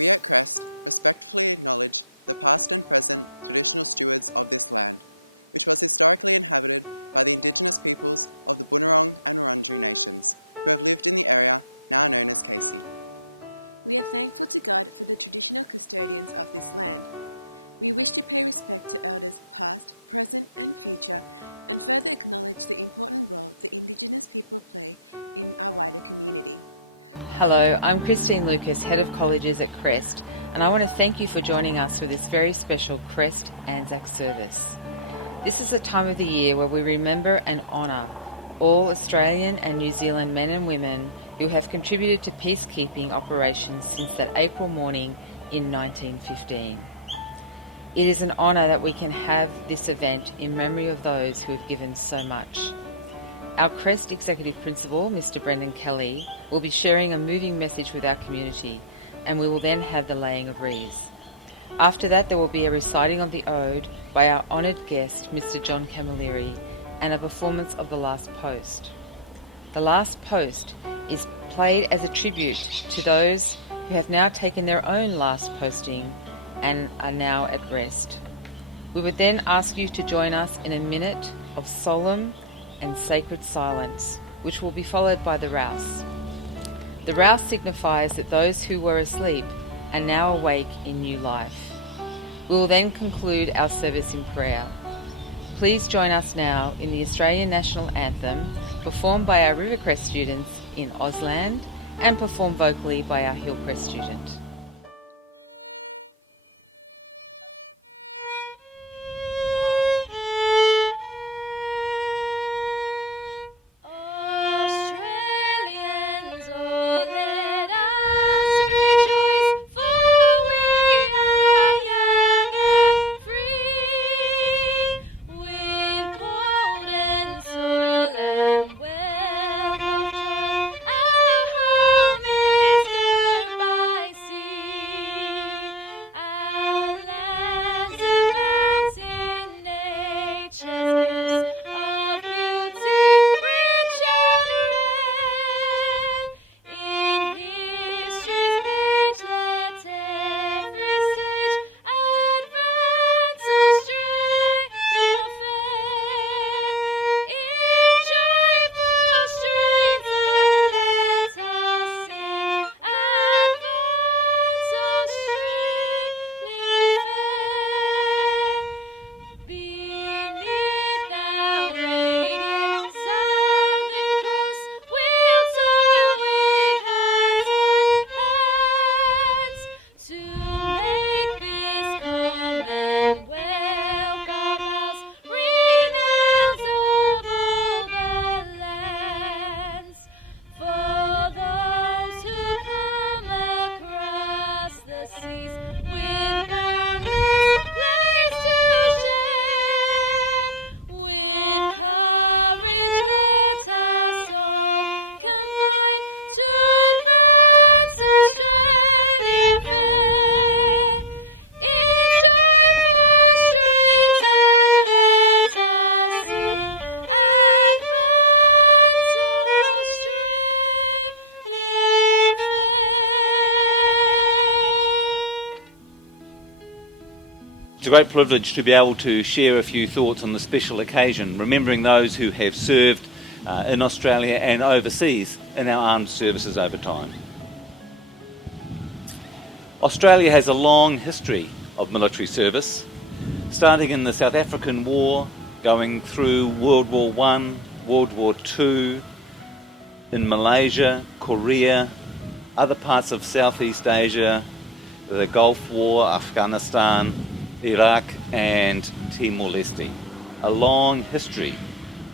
We at CREST respectfully acknowledge the past and present traditional stewards of this land, which was historically inhabited by the Indigenous peoples of the Bunurong and Wurundjeri nations, who have lived in the area now known as Casey. We are thankful to God for the traditional custodians of this land. We wish to pay respect to elders past, present and future, and further acknowledge the important role the Indigenous people play in our wider community. Hello, I'm Christine Lucas, Head of Colleges at CREST, and I want to thank you for joining us for this very special CREST ANZAC service. This is a time of the year where we remember and honour all Australian and New Zealand men and women who have contributed to peacekeeping operations since that April morning in 1915. It is an honour that we can have this event in memory of those who have given so much. Our CREST Executive Principal, Mr Brendan Kelly, will be sharing a moving message with our community, and we will then have the laying of wreaths. After that, there will be a reciting of the ode by our honoured guest, Mr John Camilleri, and a performance of The Last Post. The Last Post is played as a tribute to those who have now taken their own last posting and are now at rest. We would then ask you to join us in a minute of solemn and sacred silence, which will be followed by the rouse. The rouse signifies that those who were asleep are now awake in new life. We will then conclude our service in prayer. Please join us now in the Australian National Anthem, performed by our Rivercrest students in Ausland and performed vocally by our Hillcrest student. It's a great privilege to be able to share a few thoughts on the special occasion, remembering those who have served in Australia and overseas in our armed services over time. Australia has a long history of military service, starting in the South African War, going through World War I, World War II, in Malaysia, Korea, other parts of Southeast Asia, the Gulf War, Afghanistan, Iraq and Timor-Leste. A long history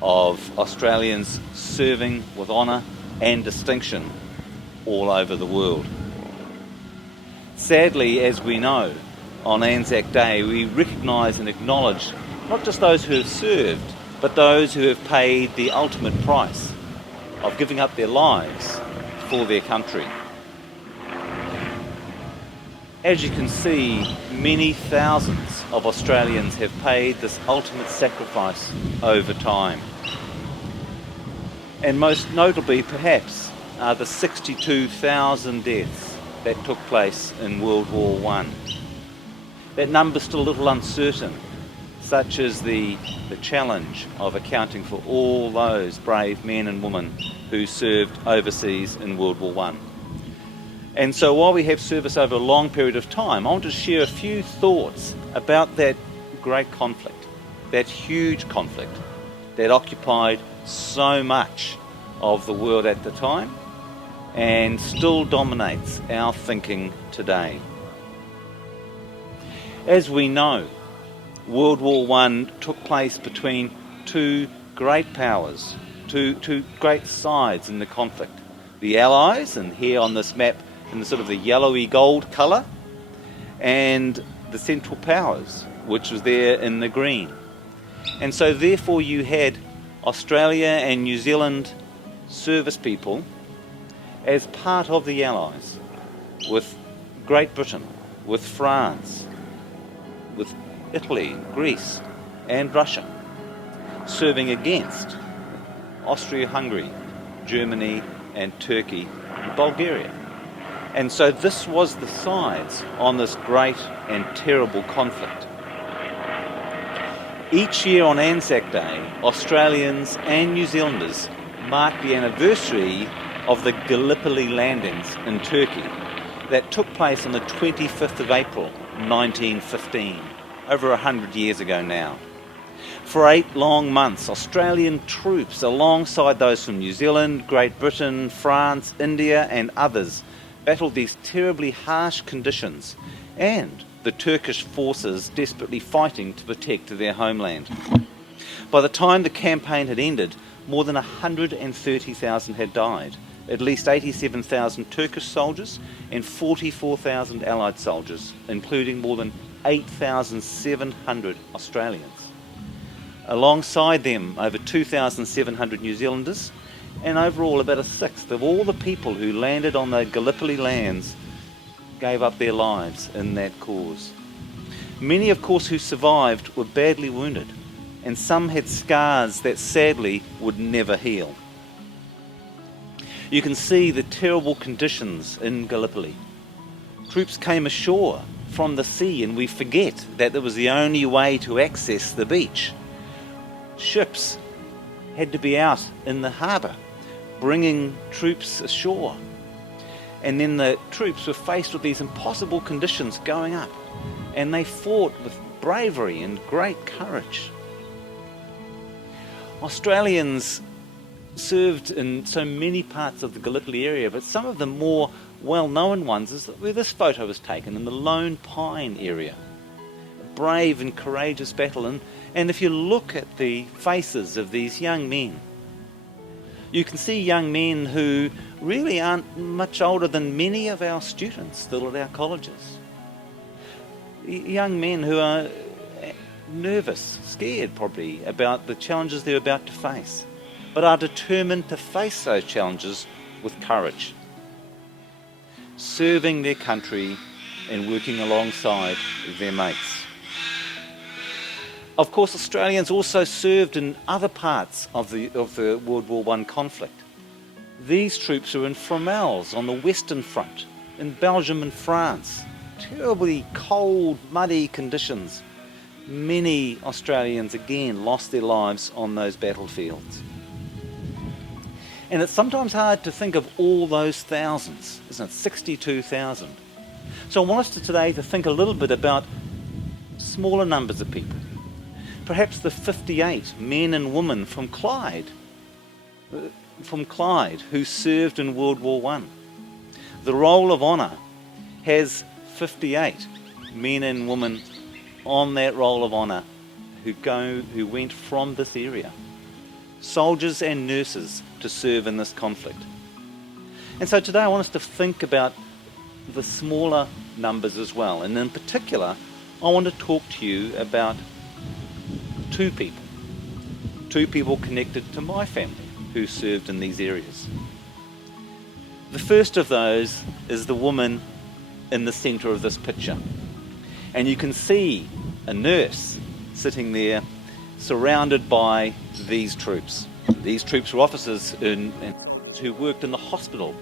of Australians serving with honour and distinction all over the world. Sadly, as we know, on Anzac Day we recognise and acknowledge not just those who have served, but those who have paid the ultimate price of giving up their lives for their country. As you can see, many thousands of Australians have paid this ultimate sacrifice over time. And most notably, perhaps, are the 62,000 deaths that took place in World War I. That number's still a little uncertain, such as the challenge of accounting for all those brave men and women who served overseas in World War I. And so while we have service over a long period of time, I want to share a few thoughts about that great conflict, that huge conflict that occupied so much of the world at the time and still dominates our thinking today. As we know, World War I took place between two great powers, two great sides in the conflict. The Allies, and here on this map in the sort of the yellowy gold colour, and the Central Powers, which was there in the green. And so therefore you had Australia and New Zealand service people as part of the Allies, with Great Britain, with France, with Italy, Greece and Russia, serving against Austria-Hungary, Germany and Turkey and Bulgaria. And so this was the sides on this great and terrible conflict. Each year on ANZAC Day, Australians and New Zealanders mark the anniversary of the Gallipoli landings in Turkey that took place on the 25th of April 1915, over 100 years ago now. For 8 long months, Australian troops, alongside those from New Zealand, Great Britain, France, India and others, battled these terribly harsh conditions, and the Turkish forces desperately fighting to protect their homeland. By the time the campaign had ended, more than 130,000 had died, at least 87,000 Turkish soldiers and 44,000 Allied soldiers, including more than 8,700 Australians. Alongside them, over 2,700 New Zealanders, and overall about a sixth of all the people who landed on the Gallipoli lands gave up their lives in that cause. Many, of course, who survived were badly wounded, and some had scars that sadly would never heal. You can see the terrible conditions in Gallipoli. Troops came ashore from the sea, and we forget that it was the only way to access the beach. Ships had to be out in the harbour, bringing troops ashore. And then the troops were faced with these impossible conditions going up, and they fought with bravery and great courage. Australians served in so many parts of the Gallipoli area, but some of the more well-known ones is where this photo was taken, in the Lone Pine area. A brave and courageous battle, and if you look at the faces of these young men, you can see young men who really aren't much older than many of our students still at our colleges. Young men who are nervous, scared probably about the challenges they're about to face, but are determined to face those challenges with courage, serving their country and working alongside their mates. Of course, Australians also served in other parts of the World War I conflict. These troops were in Fromelles on the Western Front, in Belgium and France. Terribly cold, muddy conditions. Many Australians again lost their lives on those battlefields. And it's sometimes hard to think of all those thousands, isn't it? 62,000. So I want us today to think a little bit about smaller numbers of people. Perhaps the 58 men and women from Clyde who served in World War I. The Roll of Honour has 58 men and women on that Roll of Honour who went from this area. Soldiers and nurses to serve in this conflict. And so today I want us to think about the smaller numbers as well. And in particular, I want to talk to you about two people connected to my family who served in these areas. The first of those is the woman in the centre of this picture. And you can see a nurse sitting there surrounded by these troops. These troops were officers and soldiers who worked in the hospital,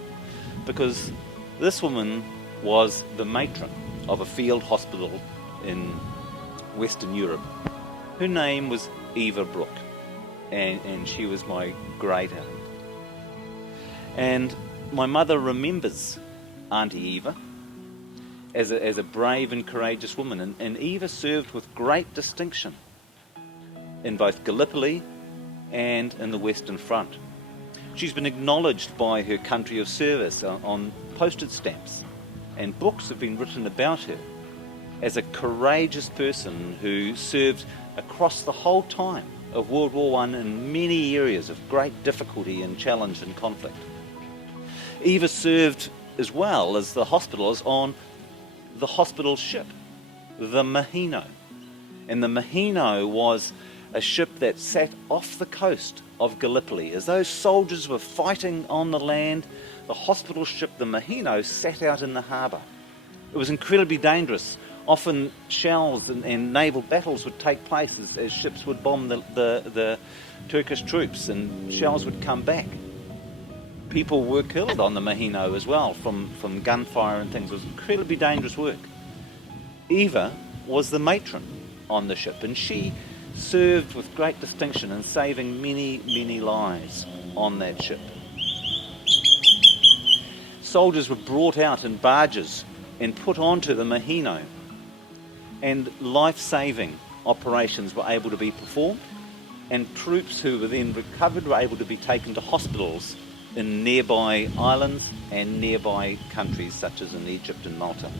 because this woman was the matron of a field hospital in Western Europe. Her name was Eva Brooke, and she was my great aunt. And my mother remembers Auntie Eva as a brave and courageous woman, and Eva served with great distinction in both Gallipoli and in the Western Front. She's been acknowledged by her country of service on postage stamps, and books have been written about her as a courageous person who served across the whole time of World War I in many areas of great difficulty and challenge and conflict. Eva served as well as the hospitals on the hospital ship, the Mahino. And the Mahino was a ship that sat off the coast of Gallipoli. As those soldiers were fighting on the land, the hospital ship, the Mahino, sat out in the harbour. It was incredibly dangerous. Often shells and naval battles would take place as ships would bomb the Turkish troops, and shells would come back. People were killed on the Mahino as well from gunfire and things. It was incredibly dangerous work. Eva was the matron on the ship, and she served with great distinction in saving many, many lives on that ship. Soldiers were brought out in barges and put onto the Mahino, and life-saving operations were able to be performed, and troops who were then recovered were able to be taken to hospitals in nearby islands and nearby countries such as in Egypt and Malta.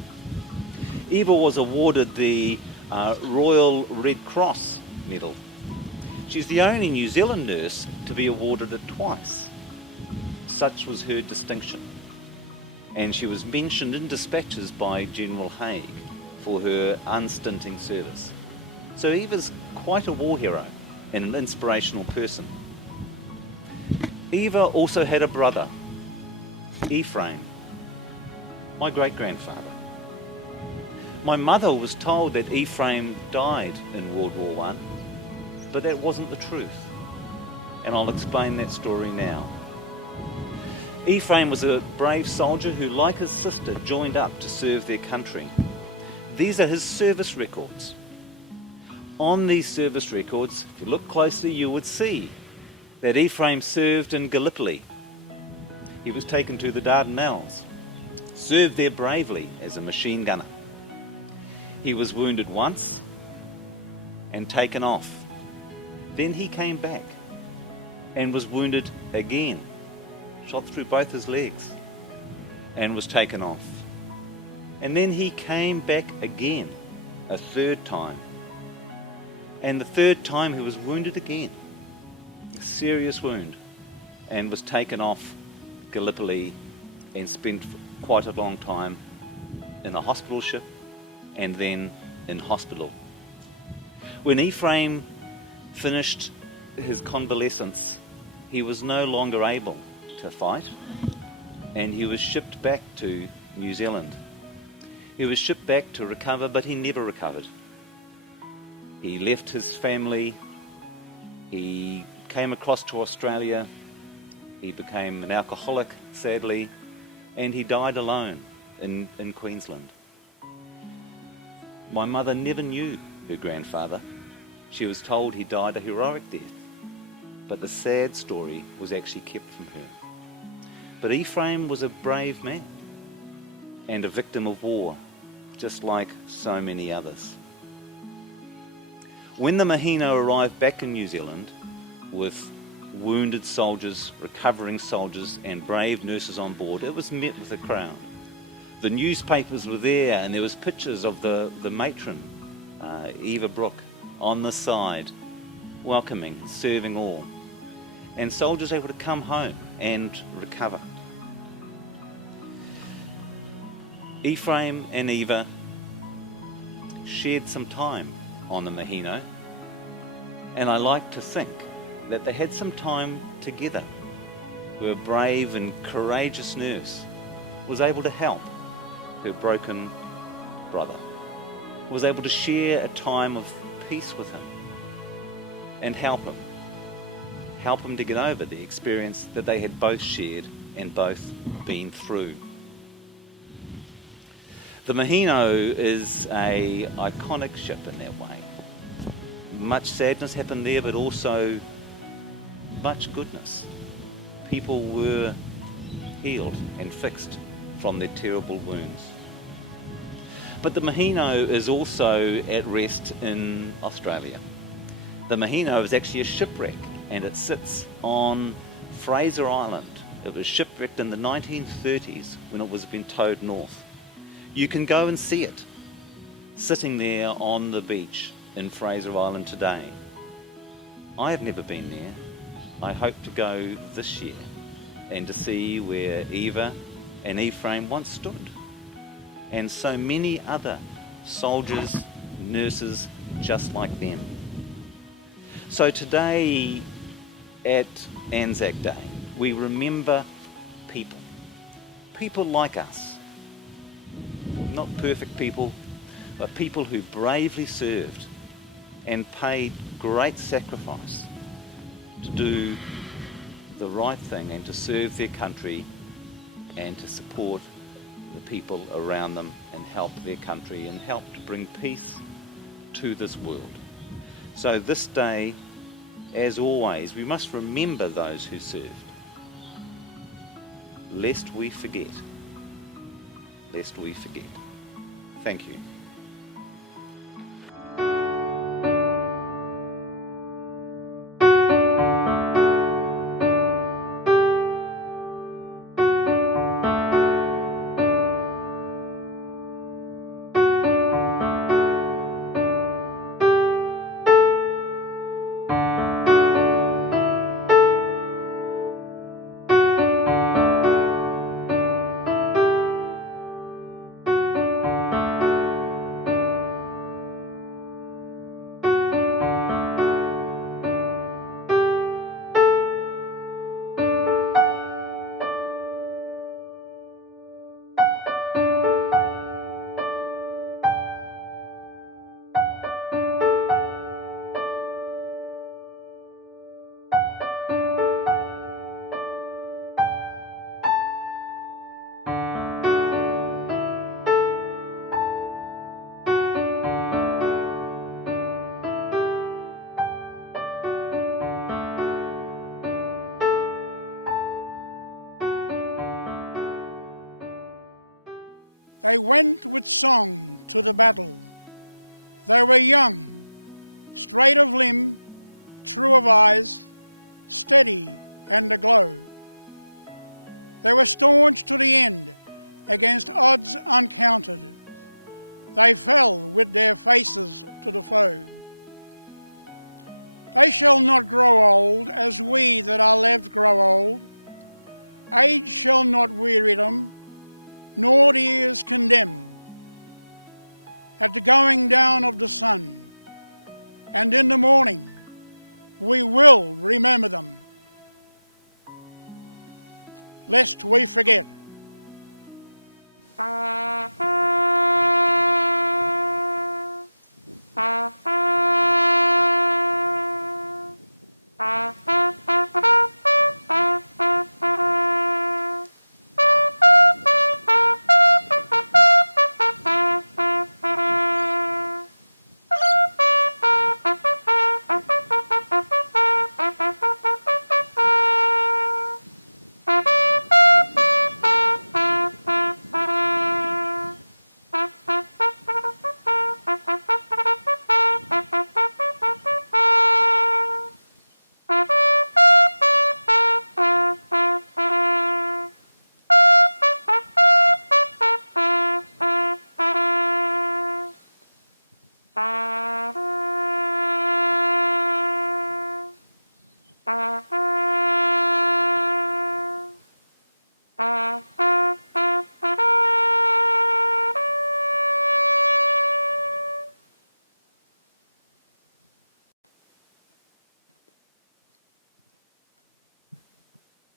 Eva was awarded the Royal Red Cross medal. She's the only New Zealand nurse to be awarded it twice. Such was her distinction. And she was mentioned in dispatches by General Haig for her unstinting service. So Eva's quite a war hero and an inspirational person. Eva also had a brother, Ephraim, my great-grandfather. My mother was told that Ephraim died in World War I, but that wasn't the truth, and I'll explain that story now. Ephraim was a brave soldier who, like his sister, joined up to serve their country. These are his service records. On these service records, if you look closely, you would see that Ephraim served in Gallipoli. He was taken to the Dardanelles, served there bravely as a machine gunner. He was wounded once and taken off. Then he came back and was wounded again, shot through both his legs, and was taken off. And then he came back again, a third time. And the third time he was wounded again, a serious wound, and was taken off Gallipoli and spent quite a long time in a hospital ship and then in hospital. When Ephraim finished his convalescence, he was no longer able to fight, and he was shipped back to New Zealand. He was shipped back to recover, but he never recovered. He left his family, he came across to Australia, he became an alcoholic, sadly, and he died alone in Queensland. My mother never knew her grandfather. She was told he died a heroic death, but the sad story was actually kept from her. But Ephraim was a brave man and a victim of war, just like so many others. When the Mahino arrived back in New Zealand with wounded soldiers, recovering soldiers and brave nurses on board, it was met with a crowd. The newspapers were there, and there was pictures of the matron, Eva Brooke, on the side, welcoming, serving all, and soldiers able to come home and recover. Ephraim and Eva shared some time on the Mahino, and I like to think that they had some time together where a brave and courageous nurse was able to help her broken brother, was able to share a time of peace with him and help him to get over the experience that they had both shared and both been through. The Mahino is a iconic ship in that way. Much sadness happened there, but also much goodness. People were healed and fixed from their terrible wounds. But the Mahino is also at rest in Australia. The Mahino is actually a shipwreck, and it sits on Fraser Island. It was shipwrecked in the 1930s when it was being towed north. You can go and see it sitting there on the beach in Fraser Island today. I have never been there. I hope to go this year and to see where Eva and Ephraim once stood, and so many other soldiers, nurses just like them. So today at ANZAC Day, we remember people like us, not perfect people, but people who bravely served and paid great sacrifice to do the right thing and to serve their country and to support the people around them and help their country and help to bring peace to this world. So this day, as always, we must remember those who served, lest we forget. Lest we forget. Thank you. They went with song to the battle. They were young, straight of limb, true of eyes, steady and aglow. They were staunch to the end, against odds uncounted. They fell with their faces to the foe. They shall not grow old as we that are left grow old. Age shall not weary them, nor the years condemn. At the going down of the sun, and in the morning, we will remember them, lest we forget.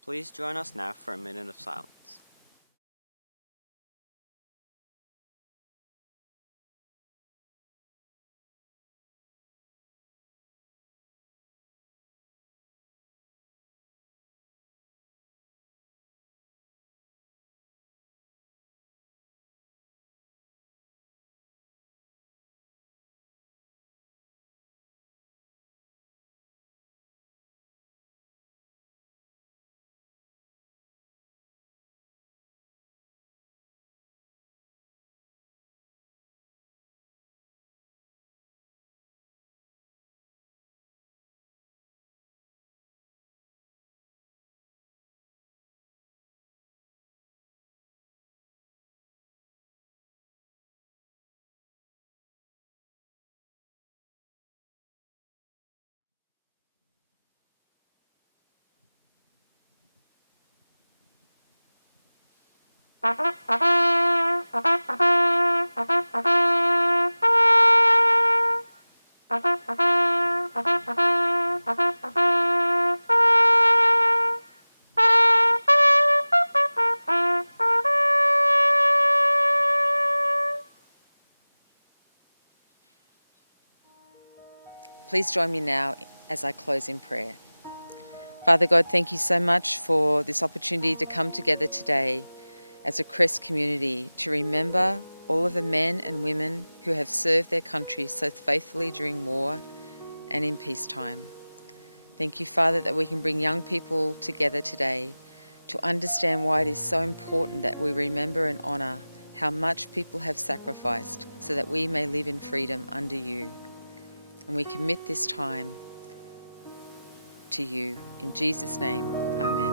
Please join us now for a minute of silence. Please join me now as I close in prayer. Father God, thank you so much for this opportunity to come together today as a CREST community to remember all of the men and women who have served their country so faithfully during war and in peacetime. Thank you, Father, that we can bring young people together today to understand why it is so important that we remember and honour how much people have sacrificed so that we may live in freedom under you. And we commit this time to you. In Jesus' name, amen.